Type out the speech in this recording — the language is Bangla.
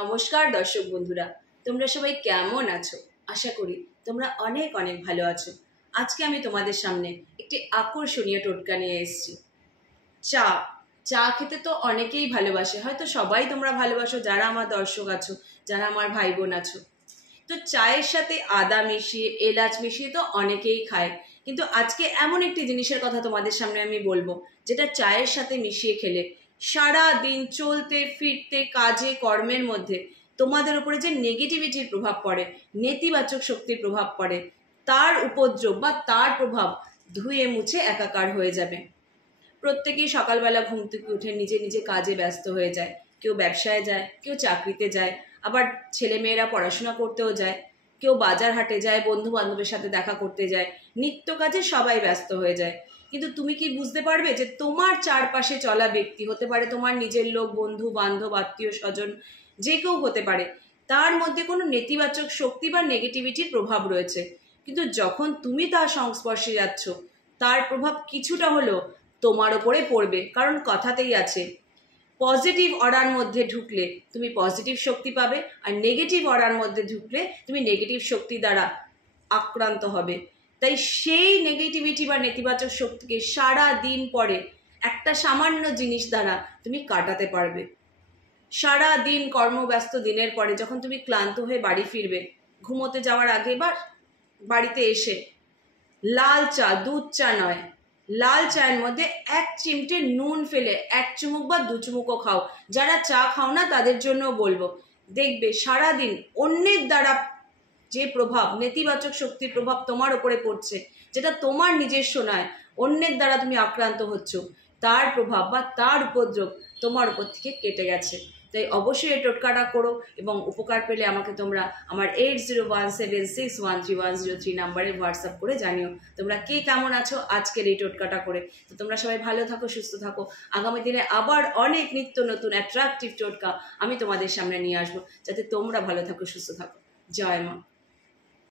নমস্কার দর্শক বন্ধুরা, তোমরা সবাই কেমন আছো? আশা করি তোমরা অনেক অনেক ভালো আছো। আজকে আমি তোমাদের সামনে একটি আকর্ষণীয় টোটকা নিয়ে এসেছি। চা চা খেতে তো অনেকেই ভালোবাসে, হয়তো সবাই তোমরা ভালোবাসো, যারা আমার দর্শক আছো, যারা আমার ভাই বোন আছো। তো চায়ের সাথে আদা মিশিয়ে, এলাচ মিশিয়ে তো অনেকেই খায়, কিন্তু আজকে এমন একটি জিনিসের কথা তোমাদের সামনে আমি বলবো, যেটা চায়ের সাথে মিশিয়ে খেলে সারা দিন চলতে ফিরতে কাজে কর্মের মধ্যে তোমাদের উপরে যে নেগেটিভিটির প্রভাব পড়ে, নেতিবাচক শক্তির প্রভাব পড়ে, তার উপদ্রব বা তার প্রভাব ধুয়ে মুছে একাকার হয়ে যাবে। প্রত্যেকেই সকালবেলা ঘুম থেকে উঠে নিজে নিজে কাজে ব্যস্ত হয়ে যায়। কেউ ব্যবসায় যায়, কেউ চাকরিতে যায়, আবার ছেলেমেয়েরা পড়াশোনা করতেও যায়, কেউ বাজার হাটে যায়, বন্ধু বান্ধবের সাথে দেখা করতে যায়, নিত্য কাজে সবাই ব্যস্ত হয়ে যায়। কিন্তু তুমি কি বুঝতে পারবে যে তোমার চারপাশে চলা ব্যক্তি, হতে পারে তোমার নিজের লোক, বন্ধু বান্ধব, আত্মীয় স্বজন, যে কেউ হতে পারে, তার মধ্যে কোনো নেতিবাচক শক্তি বা নেগেটিভিটির প্রভাব রয়েছে। কিন্তু যখন তুমি তার সংস্পর্শে যাচ্ছ, তার প্রভাব কিছুটা হলেও তোমার ওপরে পড়বে। কারণ কথাতেই আছে, পজিটিভ অরার মধ্যে ঢুকলে তুমি পজিটিভ শক্তি পাবে, আর নেগেটিভ অরার মধ্যে ঢুকলে তুমি নেগেটিভ শক্তি দ্বারা আক্রান্ত হবে। তাই সেই নেগেটিভিটি বা নেতিবাচক শক্তিকে সারা দিন পরে একটা সামান্য জিনিস দ্বারা তুমি কাটাতে পারবে। সারা দিন কর্মব্যস্ত দিনের পরে যখন তুমি ক্লান্ত হয়ে বাড়ি ফিরবে, ঘুমোতে যাওয়ার আগে বা বাড়িতে এসে লাল চা, দুধ চা নয়, লাল চায়ের মধ্যে এক চিমটে নুন ফেলে এক চুমুক বা দু চুমুকও খাও। যারা চা খাও না তাদের জন্য বলবো, দেখবে সারাদিন অন্যের দ্বারা যে প্রভাব, নেতিবাচক শক্তির প্রভাব তোমার ওপরে পড়ছে, যেটা তোমার নিজস্ব নয়, অন্যের দ্বারা তুমি আক্রান্ত হচ্ছ, তার প্রভাব বা তার উপদ্রব তোমার উপর থেকে কেটে গেছে। তাই অবশ্যই এই টোটকাটা করো, এবং উপকার পেলে আমাকে তোমরা আমার 8017613103 নাম্বারে হোয়াটসঅ্যাপ করে জানিও তোমরা কে কেমন আছো আজকের এই টোটকাটা করে। তো তোমরা সবাই ভালো থাকো, সুস্থ থাকো। আগামী দিনে আবার অনেক নিত্য নতুন অ্যাট্রাকটিভ টোটকা আমি তোমাদের সামনে নিয়ে আসবো, যাতে তোমরা ভালো থাকো, সুস্থ থাকো। জয় মা।